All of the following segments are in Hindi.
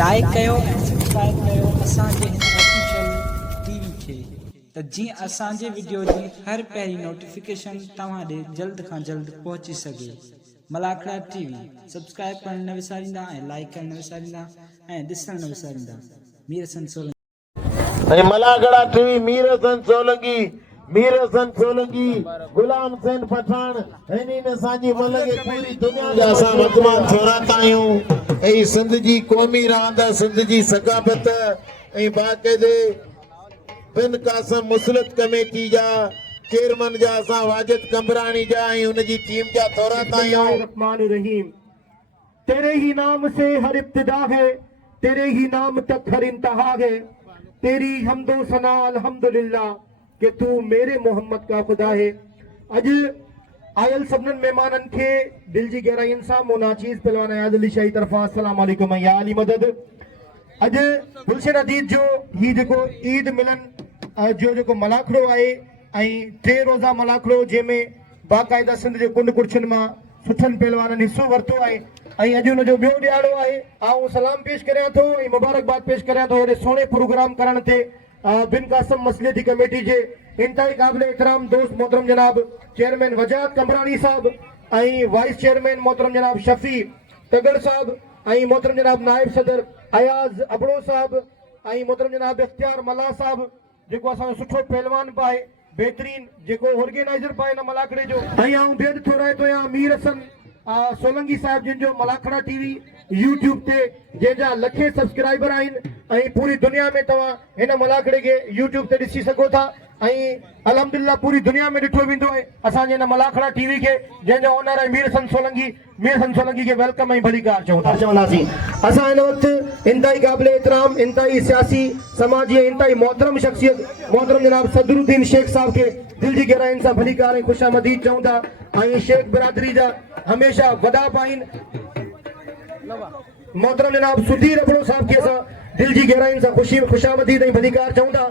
लाइक कयो ऐं सब्सक्राइब कयो असांजे हिन ऑफिशियल टीवी खे त जीअं असांजे वीडियो जी हर पहिरीं नोटिफिकेशन तव्हां ॾे जल्द खां जल्द पहुची सघे। मलाखड़ा टीवी सब्सक्राइब करण न विसारींदा ऐं लाइक करण न विसारींदा ऐं ॾिसण न विसारींदा। मीर हसन सोलंकी मलाखड़ा टीवी मीर हसन सोलंकी गुलाम हुसैन पठान हिन असांजी मलंग पूरी दुनिया जा असां मजमान छोराता आहियूं ऐं सिंध जी क़ौमी रांद सिंध जी सकाफ़त ऐं बाक़ाइदे बिन कासम मुसलत कमेटी जा चेयरमैन जा असां वाजिद कंबरानी जा ऐं हुन जी टीम जा छोराता आहियूं। रहमान रहीम, तेरे ही नाम से हर इब्तिदा है, तेरे ही नाम तक हर इंतहा है, तेरी हम्दो सना अल्हम्दुलिल्लाह कि तू मेरे मोहम्मद का खुदा है। अज आयल सबनन मेहमानन के दिल जी गहराइन सां मोनाचीज पहलवान आयाज अली शाही तरफा अस्सलाम वालेकुम या अली मदद। अज गुलशन अदीद जो ही जेको ईद मिलन जो मलाखड़ो आहे ऐं 3 रोज़ा मलाखड़ो जंहिंमें बाक़ाइदा सिंध जे कुंड कुर्छन मां सुठन पहलवाननि हिस्सो वरितो आहे ऐं अॼु हुनजो ॿियो ॾियारो आहे। आऊं सलाम पेश करियां थो ऐं मुबारकबाद पेश करियां थो हेॾे सुहिणे प्रोग्राम करण ते बिन कासम मसलियती कमेटी जे इंतहाई क़ाबिल एहतराम दोस्त मोहतरम जनाब चेयरमैन वजाद कंबरानी साहब ऐं वाइस चेयरमैन मोहतरम जनाब शफी तगड़ साहब ऐं मोहतरम जनाब नायब सदर अयाज अबड़ो साहब ऐं मोहतरम जनाब इख्तियार मल्ला साहब जेको असांजो सुठो पहलवान बि आहे बेहतरीन जेको ऑर्गेनाइज़र बि आहे हिन मलाखड़े जो। ऐं आऊं बेद थो रहे थो या मीर हसन सोलंकी साहब जिन जो मलाखड़ा टीवी यूट्यूब ते जंहिंजा लखे सब्सक्राइबर आहिनि ऐं पूरी दुनिया में तव्हां हिन मलाखड़े खे यूट्यूब ते ॾिसी सघो था ऐं अल्हम्दुलिल्लाह पूरी दुनिया में ॾिठो वेंदो आहे असांजे हिन मलाखड़ा टीवी खे जंहिंजो ओनर आहे मीर हसन सोलंकी खे वेलकम ऐं भली कार चऊं था चवंदासीं। असां हिन वक़्तु इंतहाई क़ाबिल एहतराम इंतहाई सियासी समाजी ऐं इंतहाई मोहतरम शख्सियत मोहतरम जनाब सदरुद्दीन शेख साहब खे दिल जी गहराइन सां भली कार ऐं ख़ुशामदीद चऊं था ऐं शेख बिरादरी जा हमेशा वॾा पाइन मोहतरम जनाब सुधीर अबड़ो साहब खे असां दिल जी गहराइन सां ख़ुशामदीद ऐं भली कार चऊं था।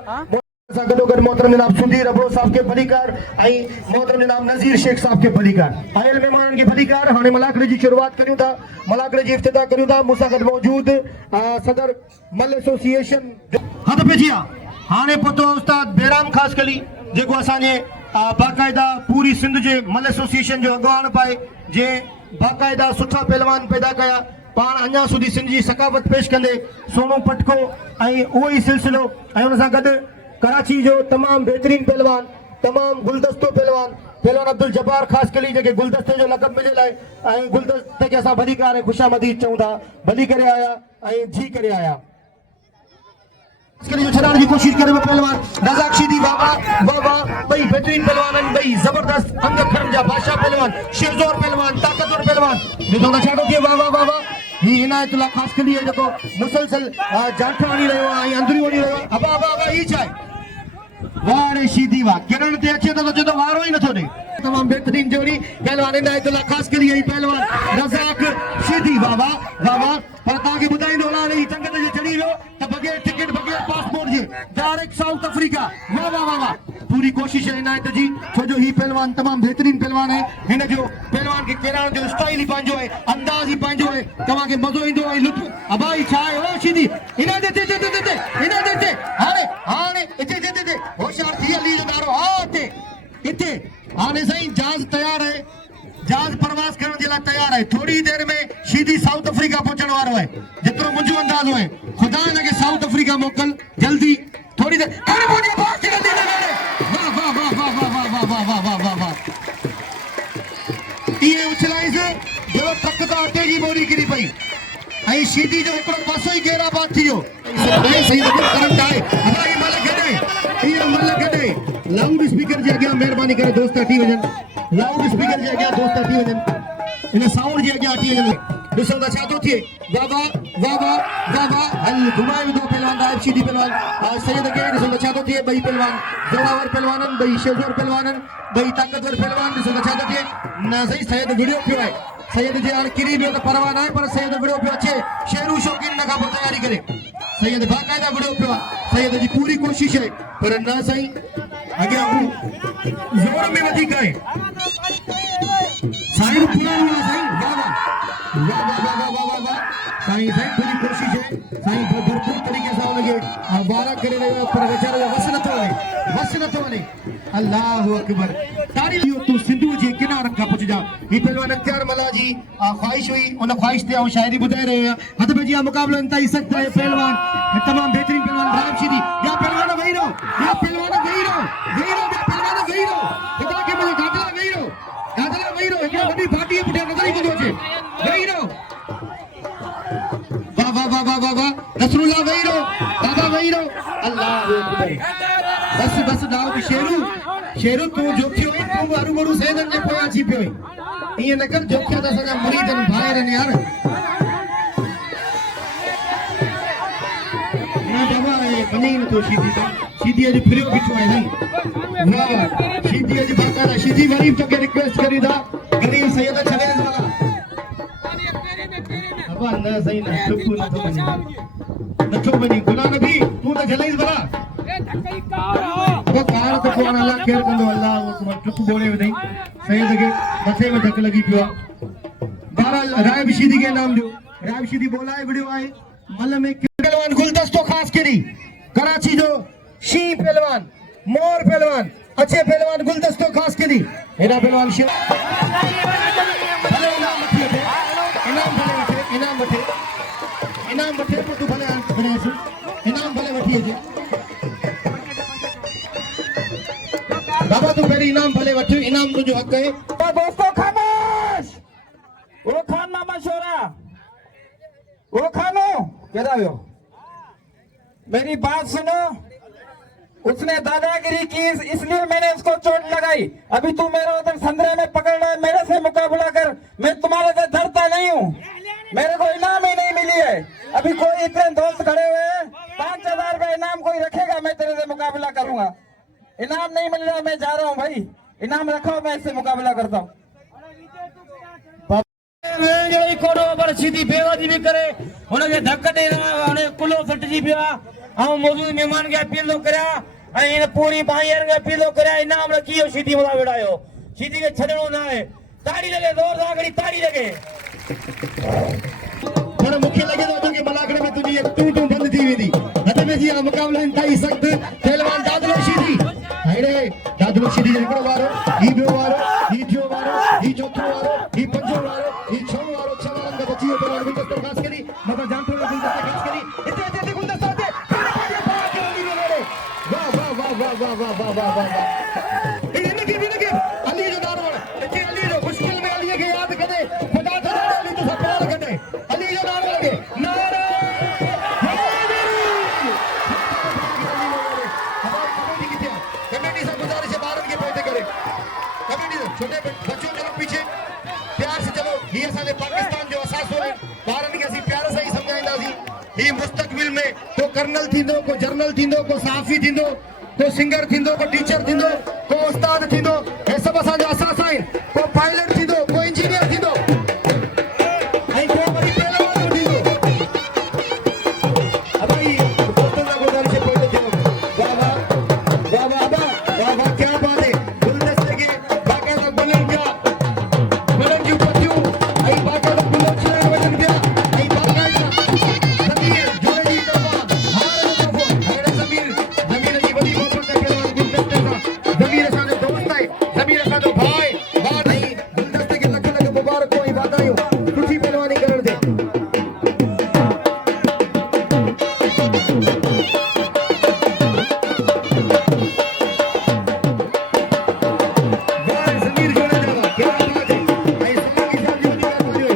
गॾोगॾु मोहतरम जनाब सुधीर अबड़ो साहब खे भली कार ऐं मोहतरम जनाब नज़ीर शेख साहब खे भली कार आयल महिमाननि खे भली कार। हाणे मलाखड़े जी शुरूआत करियूं था, मलाखड़े जी इफ्तिताह करियूं था। मूंसां गॾु मौजूद सदर मल एसोसिएशन हथ पेची आहे हाणे पहुतो उस्ताद बेराम ख़ासकली जेको असांजे बाक़ाइदा पूरी सिंध जे मल एसोसिएशन जो अॻुवान पाए जंहिं बाक़ाइदा सुठा पहलवान पैदा कया पाण अञा सुधी सिंध जी सकाफ़त पेश कंदे सोनू पटको ऐं उहो ई सिलसिलो ऐं हुन सां गॾु कराची जो तमाम बेहतरीन पहलवान तमाम गुलदस्तो पहलवान अब्दुल जब्बार ख़ासकली जेके गुलदस्ते जो लक़ब मिलियल आहे ऐं गुलदस्ते खे असां भली कार ऐं ख़ुशामदीद चऊं था भली करे आया ऐं जी करे आया। छॾण जी कोशिश करे पहलवान रज़ाक शीदी बाबा ॿई बेहतरीन पहलवान आहिनि ॿई ज़बरदस्त अंग खरम जा बादशाह पहलवान शेरज़ोर पहलवान ताक़तवर पहलवान ॾिसो था छा थो थिए वाह ही इनायतुल्ला ख़ासकली जेको मुसलसल जांठ हणी रहियो आहे ऐं अंदरियूं हणी रहियो आहे अबा ही छा आहे वाह रे शीदी वाह किरण ते अचे थो चए थो वारो ई नथो ॾे। तमामु बेहतरीन जोड़ी पहलवान इनायतुल्ला ख़ासकली ऐं पहलवान रज़ाक शीदी वाह पर तव्हांखे ॿुधाईंदो हलां ही चंगत जे चढ़ी वियो त बग़ैर टिकट बग़ैर पासपोर्ट जे डायरेक्ट साउथ अफ्रीका वाह पूरी कोशिश है इनायत जी छो जो ही पहलवान तमाम बेहतरीन पहलवान है हिन जो पहलवान के किरण जो स्टाइल ही पंहिंजो है अंदाज ही पंहिंजो है तव्हांखे मज़ो ईंदो ऐं लुत्फ़ अबाई छा आहे ओ शीदी इनायत ते हाणे इते होशियार थी अली जो नारो हा इते हाणे साईं जहाज तयार है जहाज परवास करण जे लाइ तयार है थोड़ी देर में शीदी साउथ अफ्रीका पहुंचण वारो है जेतिरो मुंहिंजो अंदाज़ो है खुदा हिनखे साउथ अफ्रीका मोकल जल्दी थोड़ी देर ये उछलाइस जो ट्रक का अटे जी बोरी गिरी पई ऐं शीदी जो हिकिड़ो पासो ई गैराबाद थी वियो सही करंट आहे अबाई मल गॾे लाउड स्पीकर जे अॻियां महिरबानी करे दोस्त हटी वञनि लाउड स्पीकर जे अॻियां दोस्त हटी वञनि इन साउंड जे अॻियां हटी वञनि ॾिसो था छा थो थिए वाह हल घुमाए विधो पहलवान नायब शीदी पहलवान सैयद खे ॾिसो था छा थो थिए ॿई पहलवान ज़ोरावर पहलवान ॿई शेरज़ोर पहलवान ॿई ताक़तवर पहलवान ॾिसो था छा थो थिए न सही सैयद विड़ियो पियो आहे सैयद जे हाणे किरी वियो त परवाह न आहे पर सैयद विड़ियो पियो अचे शेरू शौक़ीन हिन खां पोइ तयारी करे सैयद बाक़ाइदा विड़ियो पियो आहे सैयद जी पूरी कोशिश आहे पर न साईं अॻियां ज़ोर में वधीक आहे साईं पुराणो आहे साईं वाह वाह वाह वाह वाह वाह वाह साईं साईं पूरी कोशिश है साईं भरपूर तरीके सां उनखे वारा करे रहियो पर वीचारे वस नथो वञे अल्लाहु अकबर तारी तू सिंधु जे किनारे खां पुछजा ही पहलवान अख्तियार मला जी ख्वाहिश हुई उन ख्वाहिश ते शायरी ॿुधाए रहे हैं हद में जी मुकाबलो इंतहाई सख्त है पहलवान तमाम बेहतरीन पहलवान राम शिदी या पहलवान वही रहो या पहलवान वही रहो इतना के मुझे गादला वही रहो एकरा वडी पार्टी पुठियां नज़र ई कोन अचे वही रहो वाह वाह वाह वाह वाह वाह नसरुल्लाह वही रहो बाबा वही रहो अल्लाह अकबर बस दाव शेरू तू जोखियो तू मारू मारू सेदन जे पोया छी पियो ये न कर जोखिया त सजा मुरीदन भाइरन यार ना बाबा बनी न तो सीधी अज फिरियो बिठो है नहीं वाह वाह सीधी अज बाकायदा सीधी गरीब तो के रिक्वेस्ट करी था गरीब सैयद चले वाला बाबा न सही न चुप नथो बनी गुलाम नबी तू तो जलाइस बरा वो कार तो कोन अल्लाह केयर कंदो अल्लाह वो चुप बोले नहीं सही लगे मथे में धक लगी पियो बहरहाल राय बिशीदी के नाम दियो राय बिशीदी बोलाए वीडियो आए मल में पहलवान गुलदस्तो खास करी कराची जो शी पहलवान मोर पहलवान अच्छे पहलवान गुलदस्तो खास करी एरा पहलवान शी इनाम बठे तू भले इनाम भले वठी जे बाबा तू मेरी इनाम भले वठ इनाम तुझो हक है दोस्तों खामोश वो खान मामा शोरा वो खानो केदा हो मेरी बात सुनो उसने दादागिरी की इसलिए मैंने उसको चोट लगाई अभी तू मेरा उधर संद्रे में पकड़ रहा है मेरे से मुकाबला कर मैं तुम्हारे से डरता नहीं हूँ मेरे को इनाम ही नहीं मिली है अभी कोई इतने दोस्त खड़े हुए हैं 5,000 का इनाम कोई रखेगा मैं तेरे से मुकाबला करूंगा इनाम नहीं मिल रहा मैं जा रहा हूँ भाई इनाम रखो मैं इससे मुकाबला करता हूँ सीधी बेवाजी भी करे उनके धक दे कुलो फटजी पिया मौजूद मेहमान के अपील करिया पूरी भाइयन के अपील करिया इनाम रखियो सीधी मला विड़ायो सीधी के छड़नो ना है ताड़ी लगे जोर सागड़ी ताड़ी लगे पर मुख्य लगे तो के मलाकड़े में तुझी तू बंद थी वेंदी हद में जी मुकाबला इंतहाई सख्त पहलवान दादलो सीधी हेड़े दादलो सीधी एकड़ो वारो ही बियो वारो ही जो वारो ही चौथो वारो ही पंजो वारो ही छो वारो छह वारन का बचियो पहलवान गुलदस्तो खास करी मगर जानतो गुलदस्तो खास करी इते गुलदस्तो दे वाह वाह वाह वाह वाह वाह वाह वाह वाह इनके अली जो नारो इते अली जो मुश्किल में अली के याद करे खुदा करे अली तो सब प्यार करे अली जो नारो लगे नारा कमेटी से गुजारिश है भारत के पैदे करे कमेटी छोटे बच्चों चलो पीछे प्यार से चलो ये सारे पाकिस्तान जो असास हो भारत के सी प्यार से ही समझाइंदा सी ही मुस्तकबिल में को कर्नल थींदो को जनरल थींदो को साफी थींदो को सिंगर थींदो को टीचर थींदो को उस्ताद थींदो हे सब असांजो असास आहिनि को पायलट थींदो को इंजीनियर थींदो ऐं को वरी पहलवान थींदो अबई दोस्तन सां गुज़ारिश है पोइते थियो वाह वाह वाह वाह वाह वाह क्या बात है गुलदस्ते के बाकायदा बुलंद जूं पतियूं ऐं बाकायदा बुलंद छेड़ वजन पिया ऐं बाकायदा ज़मीर जुड़े जी तरफ़ां हार जो तरफ़ो हेड़े ज़मीर जी वॾी मोहबत आहे पहलवान गुलदस्ते सां ज़मीर असांजो दोस्त आहे ज़मीर असांजो भाउ वाह ऐं गुलदस्ते खे लख लख मुबारकूं ऐं वाधायूं सुठी पहलवानी करण ते ज़मीर जोड़े देवा क्या बात है ऐं सुभागी साहब जी वॾी महिरबानी हुई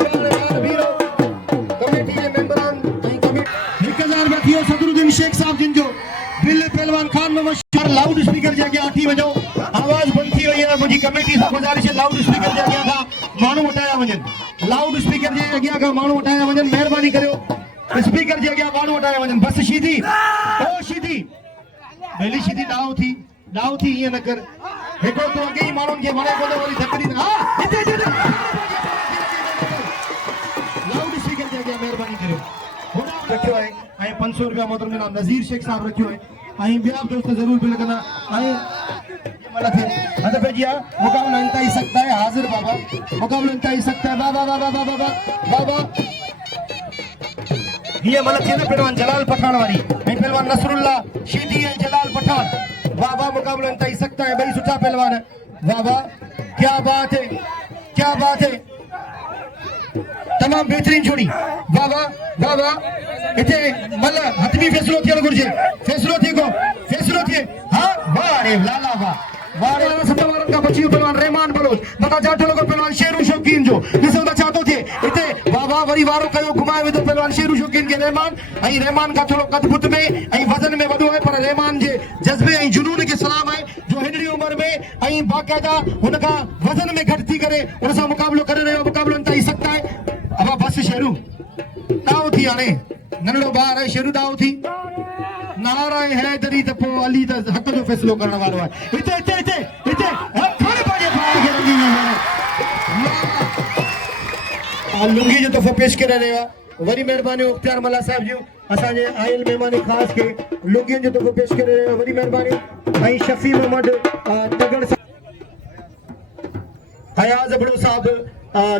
हमारे यार वीरो कमेटी जे मेंबरान ऐं कमेटी 1000 में थियो सदरुद्दीन शेख साहब जिन जो बिल पहलवान खान में मशहूर लाउड स्पीकर जे अॻियां अठी वञो आवाज़ बंद थी वई आहे मुंहिंजी कमेटी सां गुज़ारिश है लाउड स्पीकर जे अॻियां खां माण्हू हटाया वञनि लाउड स्पीकर जे अॻियां खां माण्हू हटाया वञनि महिरबानी करियो स्पीकर जे अॻियां माण्हू हटाया वञनि बस सीधी ओ सीधी पहली सीधी डाउ थी ईअं न कर हिकिड़ो तूं अॻे ई माण्हुनि खे वणे कोन वरी धकड़ी हा हिते लाउड स्पीकर जे अॻियां महिरबानी करियो रखियो आहे ऐं 500 रुपया मोहतरम जनाब नज़ीर शेख साहब रखियो आहे ऐं ॿिया दोस्त ज़रूर बिल कंदा ऐं अदा पेजिया मुकाबला इंतहा सकता है हाजिर बाबा मुकाबला इंतहा सकता है बाबा बाबा बाबा बाबा बाबा ये मतलब थी ना पहलवान जलाल पठान वाली नहीं पहलवान नसरुल्ला शीदी है जलाल पठान बाबा मुकाबला इंतहा सकता है भाई सुठा पहलवान है बाबा क्या बात है क्या बात है तमाम बेहतरीन जोड़ी बाबा बाबा इथे मल हतमी फैसलो थियल गुरजे फैसलो थी को फैसलो थी हां वाह रे लाला वाह वारे सतवारन का बच्ची पहलवान रहमान बलोच बता जाटो लोग पहलवान शेरू शौकीन जो जिसे उदा चाहतो थे इथे बाबा वरी वारो कयो घुमाए विद पहलवान शेरू शौकीन के रहमान का थोड़ो कदपुत में आई वजन में वडो है पर रहमान जे जज्बे आई जुनून के सलाम है जो हेडरी उम्र में आई बाकायदा उनका वजन में घटती करे उनसा मुकाबलो करे रहे मुकाबलो अंत ही सकता है अब बस शेरू दाव थी आने ननड़ो बार है शेरू दाव थी नाराय हैदरी त पो अली त हक जो फैसलो करण वालो है इते इते इते इते खड़े पाजे पाए के रंगी में लुंगी जो तो पेश करे रहे वरी मेहरबानी मुख्तियार मला साहब जो असाजे आयल मेहमान खास के लुंगी जो तो पेश करे रहे वरी मेहरबानी भाई शफी मोहम्मद तगड़ हयाज बड़ो साहब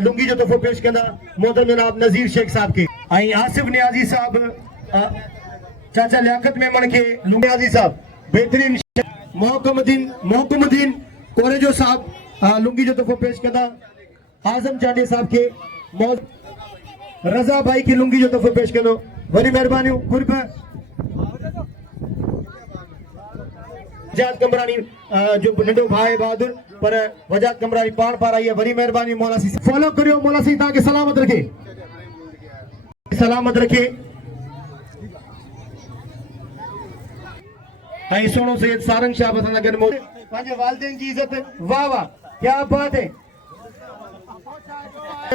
लुंगी जो तोहफो पेश कंदा मोहतरम जनाब नजीर शेख साहब के आई आसिफ नियाजी साहब चाचा लियाकत मेमन के लुंगी नियाजी साहब बेहतरीन मोहकमुद्दीन कोरेजो साहब लुंगी जो तोहफो पेश कंदा आजम चांडी साहब के रजा भाई की लुंगी जो तोहफो पेश कंदो वरी मेहरबानी गुरब वजात कमरानी जो नंढो भाई बहादुर पर वजात कमरानी पाण पार आई है वरी मेहरबानी मौला सी फॉलो करियो मौला सी ताके सलामत रखे आई सोनो सैयद सारंग शाह बता गन मो पांजे वालिदैन जी इज्जत वाह वाह क्या बात है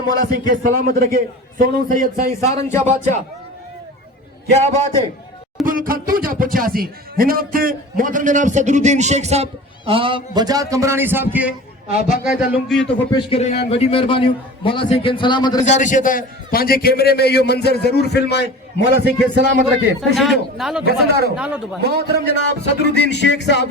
मौला सिंह के सलामत रखे सोनो सैयद साईं सारंग शाह बादशाह क्या बात है खतू जा पुछासी हिन वक्त मोहतरम जनाब सदरुद्दीन शेख साहब वजात कमरानी साहब के बाकायदा लुंगी तो पेश कर रहे हैं वडी मेहरबानी मौला सिंह के सलामत गुजारिश है पांजे कैमरे में यो मंजर जरूर फिल्म आए मौला सिंह के सलामत रखे खुशी जो मोहतरम जनाब सदरुद्दीन शेख साहब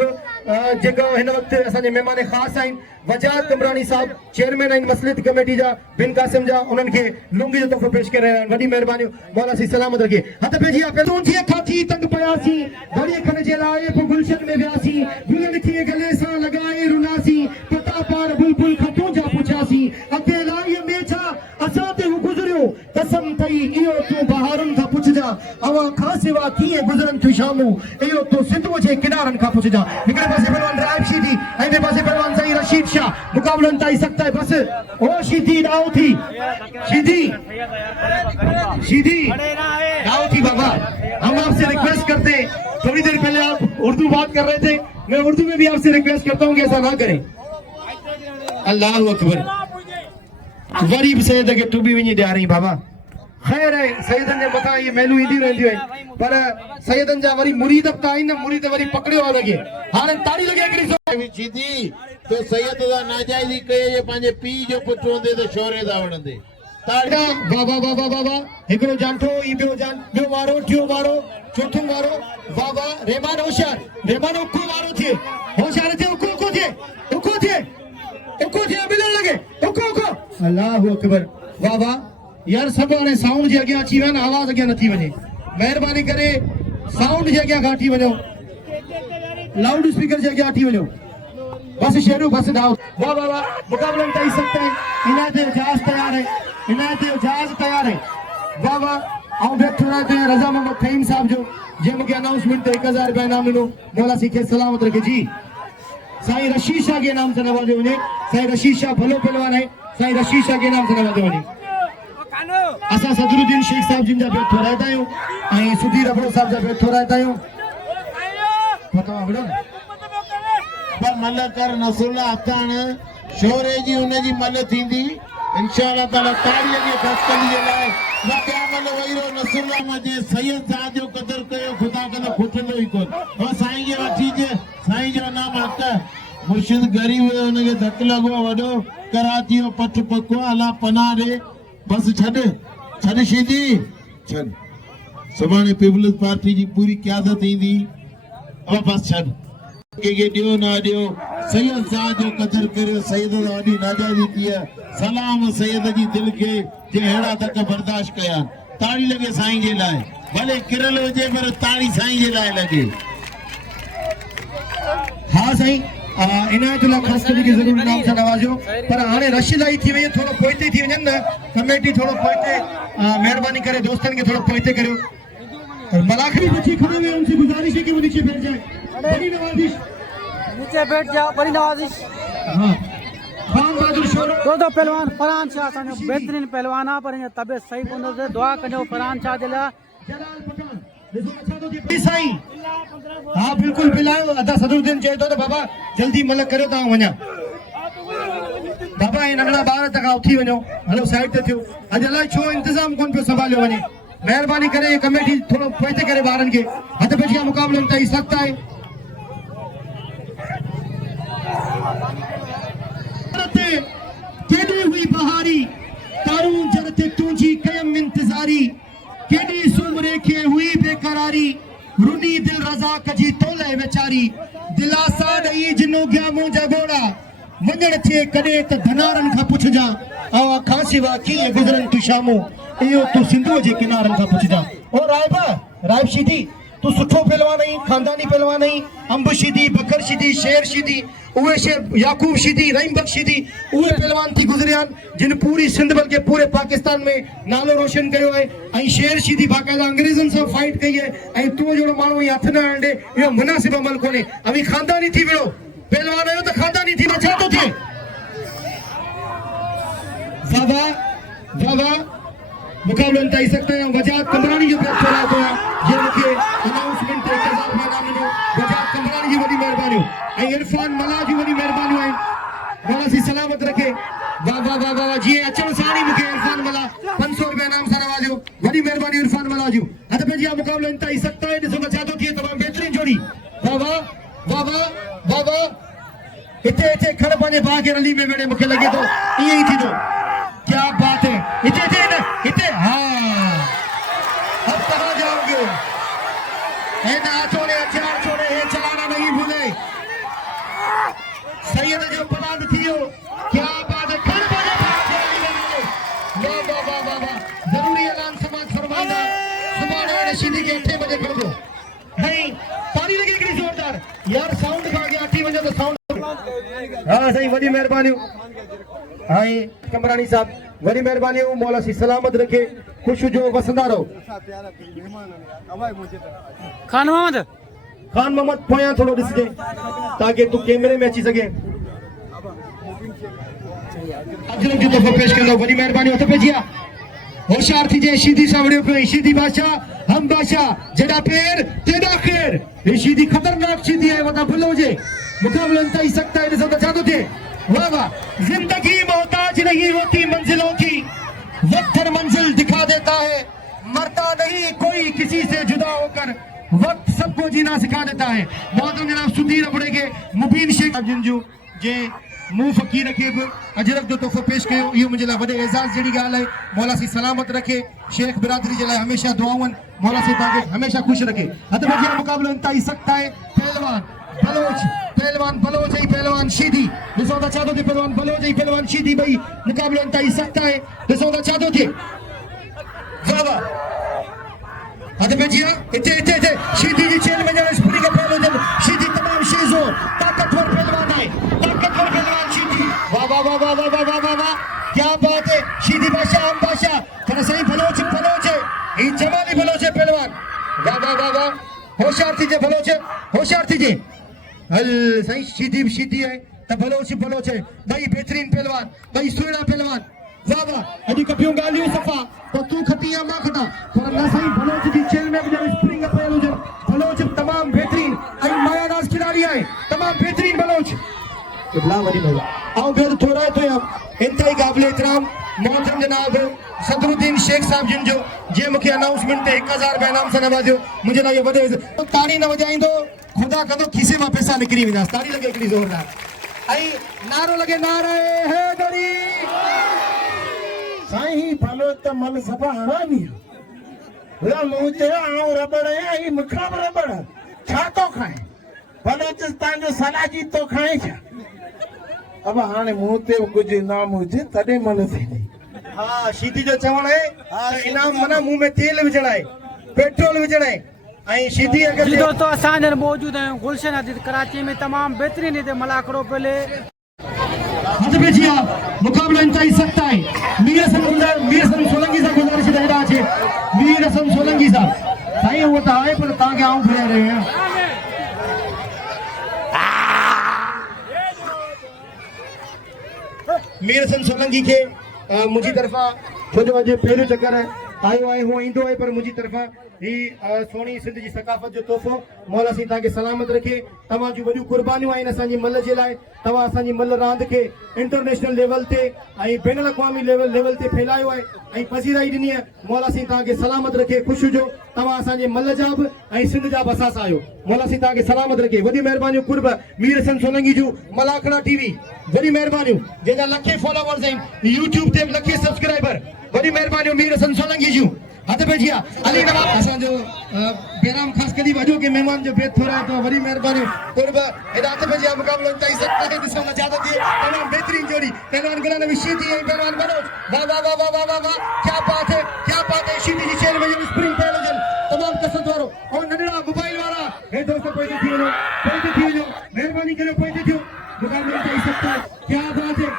जेका हिन वक्त असाजे मेहमान खास आइन वजात कमरानी साहब चेयरमैन आइन मसलित कमेटी जा बिन कासिम जा उनन के लुंगी जो तोहफो पेश कर रहे हैं वडी मेहरबानी मौला सिंह सलामत रखे हथ पेजी आप तू थी खाती तंग पयासी बड़ी खन जे लाए पो गुलशन में व्यासी गुलन के गले सा लगाए रुनासी पता पार बुलबुल खतू जा पुछासी अकेला ये मेछा असाते हु गुजरियो कसम थई इयो तू बहारन का पुछ जा अवा खासिवा किए गुजरन तू शामू इयो तो सिंधु जे किनारन का पुछ जा निकले पासे पहलवान राइब शीदी ऐने पासे पहलवान सही रशीद शाह मुकाबला अंत ही सकता है बस ओ शीदी दाऊ थी शीदी दाऊ थी बाबा हम आपसे रिक्वेस्ट करते थोड़ी देर पहले आप उर्दू बात कर रहे थे मैं उर्दू में भी आपसे रिक्वेस्ट करता हूँ कि ऐसा ना करें अल्लाह अकबर गरीब सैयद के टूबी वही दे रही बाबा खैर है सैयदन ने बता ये मेलू ईदी रहंदी है पर सैयदन जा वरी मुरीद अब ताई न मुरीद वरी पकड़ियो आ लगे हाने ताड़ी लगे एकड़ी सो सीधी तो सैयद दा नाजायजी कहे ये पांजे पी जो पुट होंदे तो शोरे दा वणंदे ताड़ा बाबा बाबा बाबा एकड़ो जानठो ई बियो जान बियो वारो ठियो वारो चौथो वारो बाबा रहमान होशियार को वारो थे होशियार थे को थे मिलण लगे को अल्लाह अकबर बाबा यार सब ने साउंड जे अगे अची वन आवाज अगे नथी वने मेहरबानी करे साउंड जे अगे गाठी वनो लाउड स्पीकर जे अगे आठी वनो बस शेरू बस दाओ वाह वाह वाह मुकाबला तय सकता है इनायत जहाज तैयार है वाह वाह आओ बैठो रहते हैं रजा मोहम्मद फहीम साहब जो जे मुके अनाउंसमेंट तो 1000 रुपया इनाम मिलो मौला सी के सलामत रखे जी साईं रशीद शाह के नाम से नवाजे वने साईं रशीद शाह भलो पहलवान है साईं रशीद शाह के नाम से नवाजे वने असा सदरुद्दीन शेख साहब जिन जा बैठो रहता हूं आई सुधीर अबड़ो साहब जा बैठो रहता हूं पता बड़ो पर मल कर नसुल्ला अतान शोरे जी उन जी मल थींदी इंशाअल्लाह ताला ताड़ी के फसकली जे लाए ना क्या मल वईरो नसुल्ला मजे सैयद साहब जो कदर कयो खुदा कने खुटलो ही कोन और साईं के वठी जे साईं जो नाम हक मुर्शिद गरीब उन के धक लगो वडो कराची पठ पको अल्लाह पनाह दे बस छड़ शीदी छड़ सुभाणे पीपल्स पार्टी जी पूरी क़यादत ईंदी अब बस छड़ के दियो ना दियो सैयद शाह जो कदर करियो सैयद वाडी नाजादी किया सलाम सैयद जी दिल के जे हेड़ा तक बर्दाश्त कया ताड़ी लगे साईं जे लाए भले किरल हुजे पर ताड़ी साईं जे लाए लगे हाँ साईं इनायतुल्लाह ख़ास करे के जरूर नाम से नवाजो पर हाणे रशीदाई थी वई थोड़ो पोइते थी वञन न कमेटी थोड़ो पोइते मेहरबानी करे दोस्तन के थोड़ो पोइते करियो और मलाखरी बच्ची खड़े हुए उनसे गुजारिश है कि वो नीचे बैठ जाए बड़ी नवाजिश नीचे बैठ जाओ बड़ी नवाजिश हाँ खान बहादुर शोर दो पहलवान फरहान शाह असांजो बेहतरीन पहलवान आहे पर इन तबियत सही कोन अथसि दुआ कजो फरहान शाह जे लाइ जलाल पठान ॾिसो अच्छा तो जी साईं हाँ बिल्कुल बिलायो अदा सदरुद्दीन चए तो बाबा जल्दी मलक करियो तव्हां वञा बाबा ये नंढड़ा ॿार तक उथी वञो हलो साइड ते थियो अॼु अलाए छो इंतजाम कोन पियो संभालियो वञे महिरबानी करे ये कमेटी थोड़ो पोइते करे ॿारनि खे हथ पेचिया मुक़ाबले में ताईं सख़्त आहे केॾी हुई बहारी तारूं जरते तुंहिंजी कयम इंतज़ारी केॾी सुमरे खे हुई बेकरारी रुनी दिल रज़ा कजी तोले वेचारी दिलासा ॾेई जिनो गया मुंहिंजा घोड़ा वञण थिए कॾहिं त धनारनि खां पुछजां आवा खां सिवा कीअं गुज़रनि तूं शामूं इहो तूं सिंधूअ जे किनारनि खां पुछजां ओ राइब शीदी तू सुठो पहलवान आई खानदानी पहलवान आई अंब शीदी बकर शीदी शेर शीदी उहे शेर याकूब शीदी रहीम बख्श शीदी उहे पहलवान थी गुजरियान जिन पूरी सिंध बल्कि पूरे पाकिस्तान में नालो रोशन कयो है आई शेर शीदी बाकायदा अंग्रेजन से फाइट कई है आई तू जोड़ो मानो ये हथ न आंडे यो मुनासिब अमल कोने अभी खानदानी थी विड़ो पहलवान आयो तो खानदानी थी बचा तो थे वाह मुकाबले में ताई सकते हैं वजात कमरानी जो बैठ चला तो ये मुझे अनाउंसमेंट एक हजार में नाम लो वजात कमरानी जी बड़ी मेहरबानी आई इरफान मला जी बड़ी मेहरबानी है मौला सी सलामत रखे वाह जी अचण साणी मुझे इरफान मला 500 रुपया नाम से नवाजो बड़ी मेहरबानी इरफान मला जी हद पे जी मुकाबले में ताई सकता है ॾिसो बचा तो थी तमाम बेहतरीन जोड़ी वाह इते खड़ पाने भाग के रली में मेरे मुखे लगे तो ये ही थी तो क्या बात है इते हाँ अब कहाँ जाओगे अचार छोड़े ये चलाना नहीं भूले सैयद जो पलाद थियो क्या बात है खड़ पाने वाह जरूरी ऐलान समाज फरमाइंदा सुभाणे रशीदी के 8 बजे कर दो नहीं ताली लगी हिकिड़ी जोरदार यार साउंड खा गया अठी वञो तो साउंड हाँ सही वॾी महिरबानी हाई कमरानी साहब वॾी महिरबानी मौला सी सलामत रखे खुश जो वसंदा रहो खान मोहम्मद पोयां थोड़ो ॾिसजे ताकि तू कैमरे में अची सघे अजरक जो तोहफ़ो पेश कंदो वॾी महिरबानी हथ पे जिया होशियार थी जे शीदी सावड़ियो पे शीदी बादशाह हम बादशाह जेड़ा पैर तेरा खैर ये शीदी खतरनाक शीदी है वरना भूल जे मुकाबला नहीं सकता है सब बचा दो थे वाह जिंदगी मोहताज नहीं होती मंजिलों की वक्त हर मंजिल दिखा देता है मरता नहीं कोई किसी से जुदा होकर वक्त सबको जीना सिखा देता है मौजूद जनाब सुधीर अपने के मुबीन शेख जिंजू जे मुंह फकीर के अजरक जो तोहफ़ो पेश कयो ये मुझे वडे एजाज जड़ी गाल है मौला सी सलामत रखे शेख बिरादरी जे लाए हमेशा दुआवन मौला सी ताके हमेशा खुश रखे हद बजिया मुकाबलो इंतहाई सख्त है पहलवान बलोच है पहलवान शीदी ॾिसो था चादो थे पहलवान बलोच है पहलवान शीदी भाई मुकाबलो इंतहाई सख्त है ॾिसो था चादो थे वाह हद बजिया इते शीदी जी चेल में जरा स्प्रिंग का पहलो जब शीदी तमाम शेजो ताकतवर पहलवान है ताकतवर पहलवान शीदी वाह क्या बात है शीदी बादशाह हम बादशाह पर सही बलोच है ये जमाली बलोच है पहलवान वाह होशियार थी जे हल सही शीदी है त बलोच है भाई बेहतरीन पहलवान भाई सुहिणा पहलवान वाह अॼु कपियूं ॻाल्हियूं सफ़ा तो तू खटी या मां खटा पर न सही बलोच जी चेल में भी स्प्रिंग पयल हुजनि बलोच तमाम बेहतरीन ऐं मायानाज़ खिलाड़ी आहे तमाम बेहतरीन बलोच इब्ला वडी मजा आओ घर थोड़ा तो हम इंतहाई काबिल एहतराम मोहतरम जनाब सदरुद्दीन शेख साहब जिन जो जे मुखे अनाउंसमेंट ते 1000 रुपया नाम से नवाजो मुझे लाइ वडे ताड़ी न वजाइंदो खुदा कदो खीसे में पैसा निकरी वेंदा ताड़ी लगे हिकिड़ी जोरदार आई नारो लगे नारे है गरी साईं फलो त मन सभा हरानी ला मुझे आऊं रबड़ आई मुखा रबड़ छा तो खाए बलोचिस्तान जो सलाजी तो खाए छा अब हाणे मुंह ते कुछ इनाम हुजे तॾहिं मन थी हाँ शीती जो चवण है त इनाम माना मुंह में तेल विझणा है पेट्रोल विझणा है ऐं शीती अगर जी दोस्तों असां जन मौजूद आहियूं गुलशन अदीद कराची में तमाम बेहतरीन हिते मलाखड़ो पहले हद पे जिया मुकाबला इंतहाई सख्त है मीर हसन सोलंकी साहब गुजारिश रहना है मीर हसन सोलंकी साहब साईं वो तो आए पर ताके आऊं फिर रहे हैं मीर हसन सोलंकी के मुझी तरफा छो जो अॼु पहिरियों चक्कर आयो आहे हूअं ईंदो आहे पर मुंहिंजी तरफा ही सोनी सिंध जी सकाफ़त जो तोहफ़ो मौला साईं तव्हांखे सलामत रखे तव्हां जूं वॾियूं कुर्बानियूं आहिनि असांजी मल जे लाइ तव्हां असांजी मल रांदि खे इंटरनेशनल लेवल ते ऐं बैन अक़वामी लेवल ते फैलायो आहे ऐं पसीराई ॾिनी आहे मौला साईं तव्हांखे सलामत रखे ख़ुशि हुजो तव्हां असांजे मल जा बि ऐं सिंध जा बि असास आहियो मौला साईं तव्हांखे सलामत रखे वॾी महिरबानियूं कुर्ब मीर हसन सोलंकी जूं मलाखड़ा टीवी वॾी महिरबानियूं जंहिंजा लखे फॉलोवर्स आहिनि यूट्यूब ते लखे सब्सक्राइबर वॾी महिरबानियूं मीर हसन सोलंकी जूं हद पे जिया अली नवाब असांजो बेराम ख़ासि कॾहिं वॾो के महिमान जो भेद थो रहे तो वॾी महिरबानी कुर्ब हेॾा हद पे जिया मुक़ाबिलो इंतहाई सख़्त है ॾिसण इजाज़त दी तमाम बेहतरीन जोड़ी पहलवान गुलाम नबी शीती ऐं पहलवान मनोज वाह वाह वाह वाह वाह वाह क्या बात है शीती जी शेर में स्प्रिंग पहले जन तमाम कसरत वारो और नंढड़ा मोबाइल वारा हे दोस्तों पोइ थी वञो महिरबानी करियो पोइ थियो मुक़ाबिलो इंतहाई सख़्त है क्या बात है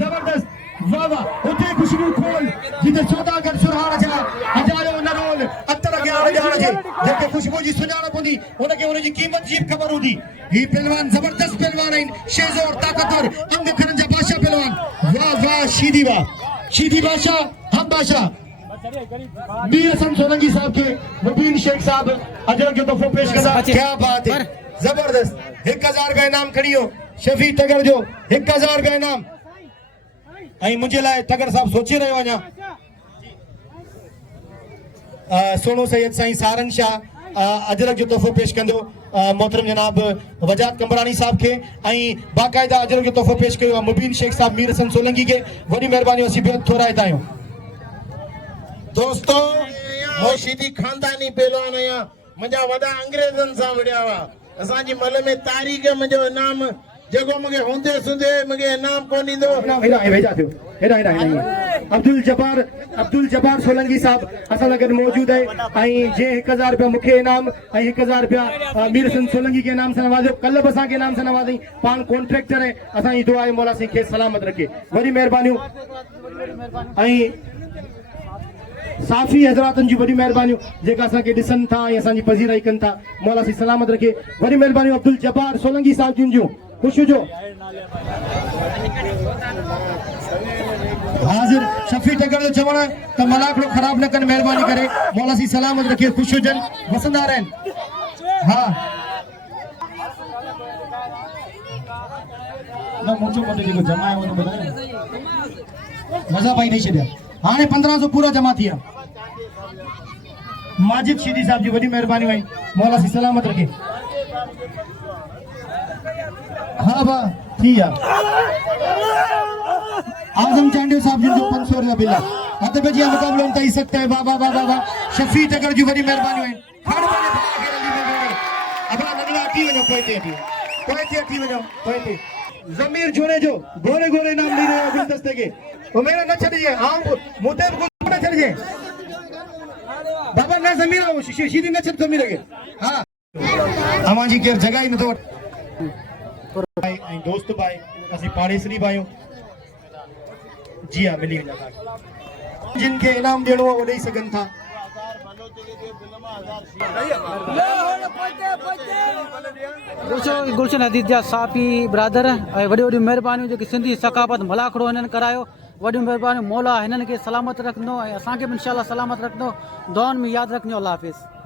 जबरदस्त वाह वाह उते खुशबू खोल जिते सौदागर सुरहार जा हजारो नरोल अतर ग्यार ॼाण जे जेके खुशबू जी सुञाणप हूंदी उनखे उनजी क़ीमत जी ख़बर हूंदी ही पहलवान जबरदस्त पहलवान आहिनि शेज़ोर ताक़तवर अंग खणण जा बादशाह पहलवान वाह वाह शीदी बादशाह हम बादशाह मीर हसन सोलंकी साहब के मुबीन शेख साहब अजर के तोहफ़ो पेश कंदा क्या बात है जबरदस्त 1000 रुपया इनाम खणियो शफी तगर जो 1000 रुपया इनाम ऐं मुंहिंजे लाइ तगर साहब सोचे रहियो अञा सोनो सैयद साईं सारंग शाह अजरक जो तोहफ़ो पेश कंदो मोहतरम जनाब वजात कंबरानी साहब के ऐं बाक़ायदा अजरक जो तोहफ़ो पेश कयो आहे मुबीन शेख साहब मीर हसन सोलंकी के वॾी महिरबानी असीं बेहद थोराईंदा आहियूं दोस्तों मोशीदी खानदानी पहलवान आहियां मुंहिंजा वॾा अंग्रेज़नि सां विढ़िया हुआ असांजी मल में तारीख़ मुंहिंजो इनाम जेको मूंखे हूंदे सुंदे मूंखे इनाम कोन ईंदो अब्दुल जब्बार सोलंकी साहब असां सां गॾु मौजूदु आहे ऐं जे 1000 रुपया मूंखे इनाम ऐं 1000 रुपया मीर हसन सोलंकी के इनाम सां नवाज़ियो कल्ह बि असांखे इनाम सां नवाज़ई पाण कॉन्ट्रेक्टर आहे असांजी दुआ आहे मौला साईं खे सलामत रखे वॾी महिरबानियूं ऐं साफ़ी हज़रातनि जी वॾी महिरबानियूं जेका असांखे ॾिसनि था ऐं असांजी पज़ीराई कनि था मौला साईं सलामत रखे वॾी महिरबानियूं अब्दुल जब्बार सोलंकी साहब जिन जूं खुश हुजो हाज़िर शफी टकर जो चवण त मलाखड़ो ख़राब न कनि महिरबानी करे मौला साईं सलामत रखे खुश हुजनि वसंदा रहनि हा न मुंहिंजो कोटे जेको जमा आहे उहो ॿुधाए मज़ा पाई ॾेई छॾिया हाणे 1500 पूरा जमा थी विया माजिद शीदी साहब जी वॾी महिरबानी आहिनि मौला साईं सलामत रखे हाँ बा थी या आजम चांडियो साहब जिनको 500 रुपया बिल हद पे जी मुकाबलो इंतहाई सख्त है वाह वाह वाह वाह वाह शफी टकर जी वॾी महिरबानी आहिनि खड़ वञे अपना नंढड़ा अची वञो पोइ ते अची वञो पोइ ते ज़मीर जोड़े जो गोरे गोरे नाम ॾेई रहियो गुलदस्ते के वो मेरा न छॾिजे आऊं मुते न छॾिजे बाबा न ज़मीर आओ शीदी न छॾ ज़मीर के हां अवां जी केर जगह ही न तो भाई ऐं दोस्त भाई असीं पाड़ेसरी भाइयूं जी हाँ मिली वञा जिनके इनाम ॾियणो आहे उहो ॾेई सघनि था गुलशन अदीद जा साफ़ी ब्रादर ऐं वॾी वॾी महिरबानियूं जेकी सिंधी सकाफ़त मलाखड़ो हिननि करायो वॾियूं महिरबानियूं मौला हिननि खे सलामत रखंदो ऐं असांखे बि इंशाअल्लाह सलामत रखंदो दुआउनि में यादि रखंदो अल्लाह हाफ़िज़